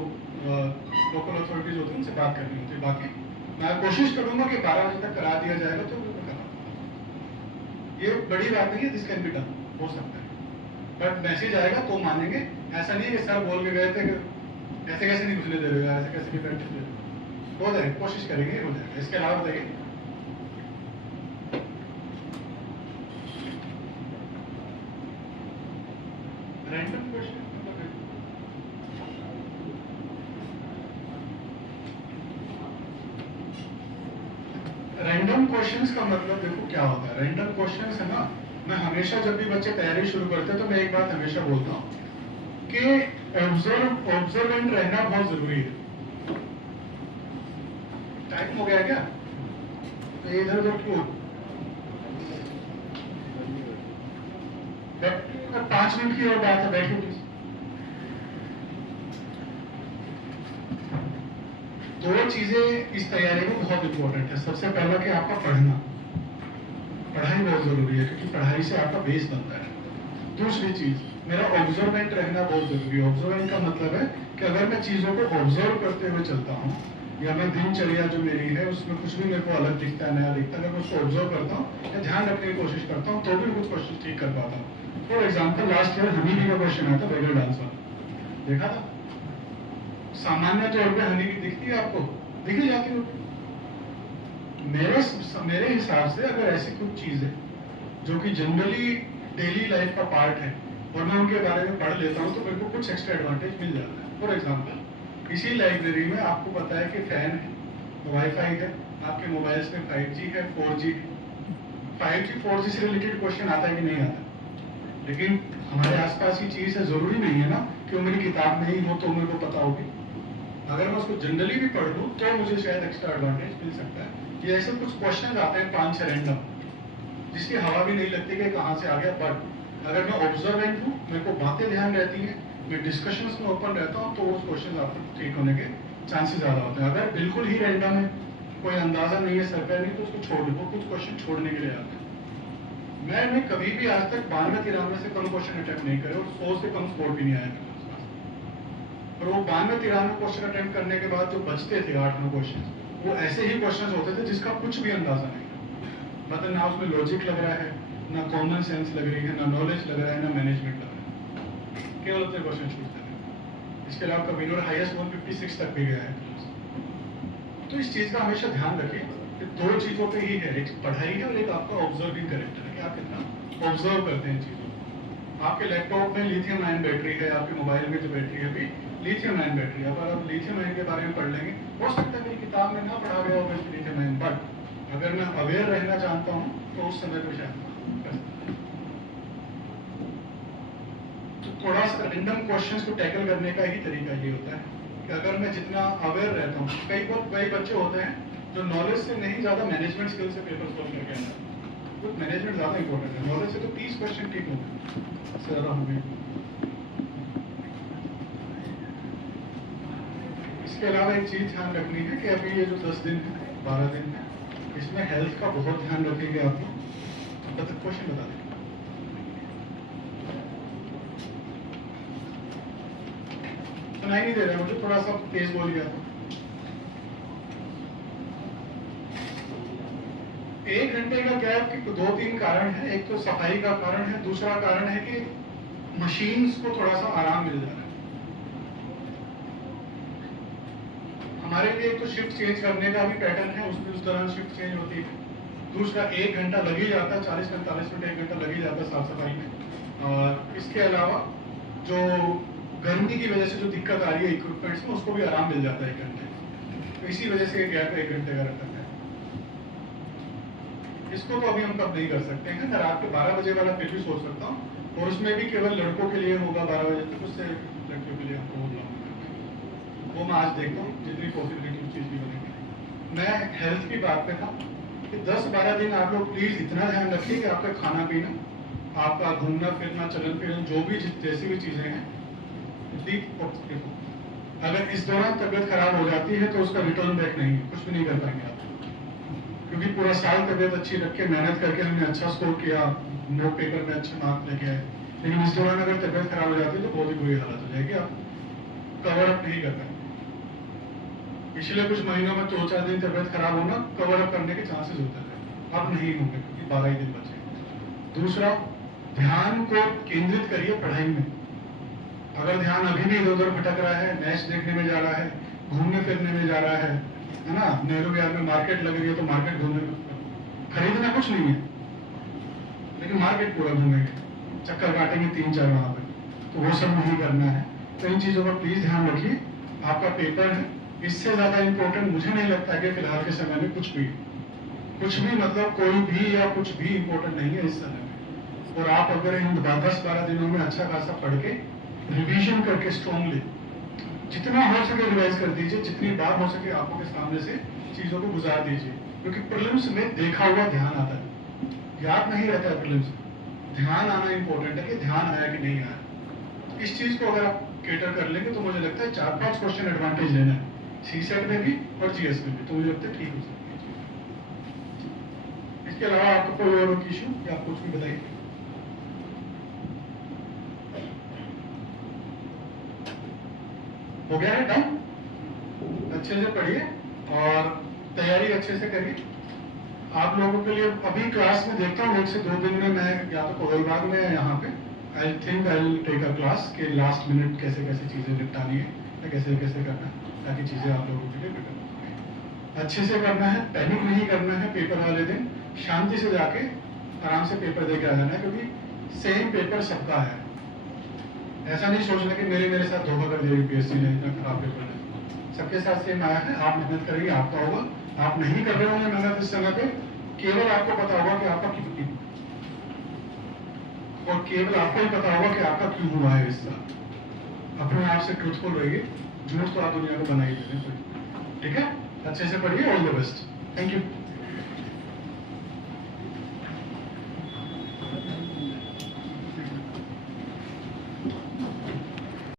लोकल अथॉरिटीज होती है, उनसे बात करनी होती है। बाकी मैं कोशिश करूंगा कि 12 बजे तक करा दिया जाएगा, तो ये बड़ी बात नहीं है, दिस कैन बी डन, हो सकता है। बट मैसेज आएगा तो मानेंगे, ऐसा नहीं है कि सर बोल के गए थे कि ऐसे कैसे नहीं घुसने दे रहे हो, ऐसे कैसे नहीं बैठने दे रहे हो। हो जाएगा, कोशिश करेंगे, हो जाएगा। इसके अलावा बताइए। रैंडम क्वेश्चन, रैंडम क्वेश्चंस का मतलब देखो क्या होता है। रैंडम क्वेश्चंस है ना, मैं हमेशा जब भी बच्चे तैयारी शुरू करते हैं तो मैं एक बात हमेशा बोलता हूँ कि ऑब्जर्वेंट रहना बहुत जरूरी है। टाइम हो गया क्या? तो इधर उधर क्यों? 5 मिनट की और बात है, बैठिए प्लीज। 2 चीजें इस तैयारी में बहुत इंपॉर्टेंट है। सबसे पहला कि आपका पढ़ना, पढ़ाई बहुत जरूरी है, क्योंकि पढ़ाई से आपका बेस बनता है। दूसरी चीज, मेरा ऑब्जर्वेंट रहना बहुत जरूरी है। ऑब्जर्वेंट का मतलब है कि अगर मैं चीजों को ऑब्जर्व करते हुए चलता हूँ, या मैं दिनचर्या जो मेरी है उसमें कुछ भी मेरे को अलग दिखता है, नया दिखता है, अगर मैं उसको ऑब्जर्व करता हूँ या ध्यान रखने की कोशिश करता हूँ, तो भी कुछ क्वेश्चन ठीक कर पाता हूँ। For example, last year Honey का क्वेश्चन आया था वेगल डांस वाला, देखा था? सामान्य तौर पे हनी की दिखती है आपको, दिखी जाती हो। मेरे हिसाब से अगर ऐसी कुछ चीज है जो कि जनरली डेली लाइफ का पार्ट है और मैं उनके बारे में पढ़ लेता हूँ, तो मेरे को कुछ एक्स्ट्रा एडवांटेज मिल जाता है। फॉर एग्जाम्पल, इसी लाइब्रेरी में आपको पता है कि फैन है, वाईफाई है, आपके मोबाइल्स में 5G है, 4G है। 5G 4G से रिलेटेड क्वेश्चन आता है कि नहीं आता? लेकिन हमारे आसपास की चीज है, जरूरी नहीं है ना कि वो मेरी किताब में ही हो तो मेरे को पता होगी। अगर मैं उसको जनरली भी पढ़ लूँ तो मुझे शायद एक्स्ट्रा एडवांटेज मिल सकता है। ये ऐसे कुछ क्वेश्चन आते हैं 5-6 रैंडम, जिसकी हवा भी नहीं लगती कि कहाँ से आ गया। बट अगर मैं ऑब्जर्वेंट हूँ, मेरे को बातें ध्यान रहती हैं, मैं डिस्कशंस में ओपन रहता हूँ, तो उस क्वेश्चन आपको ठीक होने के चांसेस ज़्यादा होते हैं। अगर बिल्कुल ही रैंडम है कोई अंदाजा नहीं है सरकार नहीं तो उसको छोड़ दो, कुछ क्वेश्चन छोड़ने के लिए आते हैं। मैंने कभी भी आज तक 92-93 से कम क्वेश्चन अटेम्प्ट नहीं करे और 100 से कम स्कोर भी नहीं आया मेरे पास। और वो 92-93 क्वेश्चन अटेम्प्ट करने के बाद जो बचते थे 8-9 क्वेश्चन, वो ऐसे ही क्वेश्चन होते थे जिसका कुछ भी अंदाजा नहीं था। मतलब ना उसमें लॉजिक लग रहा है, ना कॉमन सेंस लग रही है, ना नॉलेज लग रहा है, ना मैनेजमेंट लग रहा है, केवल उतने क्वेश्चन छूटते थे। इसके अलावा कबीर हाईएस्ट 156 तक भी गया है। तो इस चीज का हमेशा ध्यान रखिए कि दो चीजों पे ही है, एक पढ़ाई है और एक आपका ऑब्जर्विंग कैरेक्टर है कि आप कितना ऑब्जर्व करते हैं चीजों को। आपके लैपटॉप में लिथियम आयन बैटरी है, आपके मोबाइल में जो बैटरी है भी लिथियम आयन बैटरी है। अगर आप लिथियम आयन के बारे में पढ़ लेंगे, हो सकता है मेरी किताब में ना पढ़ा गया होगा लिथियम आयन, बट अगर मैं अवेयर रहना चाहता हूँ तो उस समय पर शायद कर सकता हूँ। तो थोड़ा सा रैंडम क्वेश्चंस को टैकल करने का ही तरीका ये होता है कि अगर मैं जितना अवेयर रहता हूँ, कई बच्चे होते हैं जो नॉलेज से नहीं ज्यादा मैनेजमेंट स्किल से पेपर सॉल्व करके आना है। तो मैनेजमेंट ज्यादा इंपॉर्टेंट है, नॉलेज से तो 30 क्वेश्चन ठीक होंगे, इससे ज्यादा होंगे। इसके अलावा एक चीज ध्यान रखनी है कि अभी ये जो 10 दिन है, 12 दिन है, इसमें हेल्थ का बहुत ध्यान रखेंगे आप लोग। तब तक क्वेश्चन बता देंगे। सुनाई नहीं दे रहा मुझे, थोड़ा सा तेज बोल गया था। 1 घंटे का गैप के 2-3 कारण है। एक तो सफाई का कारण है, दूसरा कारण है कि मशीन्स को थोड़ा सा आराम मिल जा रहा है। हमारे लिए तो शिफ्ट चेंज करने का भी पैटर्न है, उसमें उस दौरान शिफ्ट चेंज होती है। दूसरा 1 घंटा लग ही जाता है, 40-45 मिनट 1 घंटा लग ही जाता है साफ सफाई में। और इसके अलावा जो गर्मी की वजह से जो दिक्कत आ रही है इक्विपमेंट्स में, उसको भी आराम मिल जाता है 1 घंटे। तो इसी वजह से गैप 1 घंटे का रखा है। इसको तो अभी हम कब नहीं कर सकते हैं। मैं रात के 12 बजे वाला फिर भी सोच सकता हूँ, और उसमें भी केवल लड़कों के लिए होगा 12 बजे तक, उससे लड़कियों के लिए हमको वो मैं आज देखता हूँ जितनी पॉसिबिलिटी उस चीज़ की बनेगी। मैं हेल्थ की बात पे था कि 10-12 दिन आप लोग प्लीज इतना ध्यान रखिए कि आपका खाना पीना, आपका घूमना फिरना, चलन फिरन, जो भी जैसी भी चीजें हैं, अगर इस दौरान तबियत खराब हो जाती है तो उसका रिटर्न बैक नहीं है, कुछ भी नहीं कर पाएंगे आप। क्योंकि पूरा साल तबियत अच्छी रख के मेहनत करके हमने अच्छा स्कोर किया, नोट पेपर में अच्छे मार्क्स लेके आए, लेकिन इस दौरान अगर तबियत खराब हो जाती है तो बहुत ही बुरी हालत हो जाएगी, आप कवर अप नहीं कर पाएंगे। पिछले कुछ महीनों में 2-4 दिन तबियत खराब होना कवर अप करने के चांसेस होते थे, अब नहीं होंगे क्योंकि 12 ही दिन बचे। दूसरा, ध्यान को केंद्रित करिए पढ़ाई में। अगर ध्यान अभी भी इधर उधर भटक रहा है, मैच देखने में जा रहा है, घूमने फिरने में जा रहा है ना, नेहरू विहार में मार्केट लग रही है तो मार्केट घूमने, खरीदना कुछ नहीं है लेकिन मार्केट पूरा घूमेंगे, चक्कर काटेंगे 3-4 वहां पे, तो वो सब नहीं करना है। तो इन चीजों का प्लीज ध्यान रखिए। आपका पेपर है, इससे ज्यादा इंपॉर्टेंट मुझे नहीं लगता है कि फिलहाल के समय में कुछ भी मतलब कोई भी या कुछ भी इंपॉर्टेंट नहीं है इस समय में। और आप अगर इन 10-12 दिनों में अच्छा खासा पढ़ के रिवीजन करके स्ट्रॉन्गली जितना हो सके रिवाइज कर दीजिए, जितनी बार हो सके आंखों के सामने से चीजों को गुजार दीजिए, क्योंकि प्रीलिम्स में देखा हुआ ध्यान आता है, याद नहीं रहता है प्रीलिम्स में। ध्यान आना इंपॉर्टेंट है कि ध्यान आया कि नहीं आया। इस चीज को अगर आप केटर कर लेंगे तो मुझे लगता है 4-5 क्वेश्चन एडवांटेज लेना है, सीसेट में भी और जीएस में भी, तो मुझे लगता है ठीक हो सकती है। इसके अलावा आपको कोई और इशू या आप कुछ भी बताइए। हो गया है डन? अच्छे से पढ़िए और तैयारी अच्छे से करिए। आप लोगों के लिए अभी क्लास में देखता हूँ 1 से 2 दिन में मैं या तो कोहलबाग में या यहाँ पे I think I will take a class के लास्ट मिनट कैसे कैसे चीजें निपटानी है या कैसे कैसे करना है, ताकि चीजें आप लोगों के लिए बेटर अच्छे से करना है। पैनिक नहीं करना है, पेपर वाले दिन शांति से जाके आराम से पेपर दे के आ जाना है, क्योंकि सेम पेपर सबका है। ऐसा नहीं सोचना कि मेरे साथ धोखा कर दिया यूपीएससी ने, इतना खराब पेपर है। सबके साथ सेम आया है, आप मेहनत करेंगे आपका होगा, आप नहीं कर रहे होंगे मेहनत इस समय पे, केवल आपको पता होगा कि आपका क्यों, और केवल आपको ही पता होगा कि आपका क्यों हुआ है इस साल। अपने आप से ट्रूथफुल रहिए, झूठ तो आप दुनिया को बना ही दे रहे हैं। ठीक है, अच्छे से पढ़िए, all the best, thank you.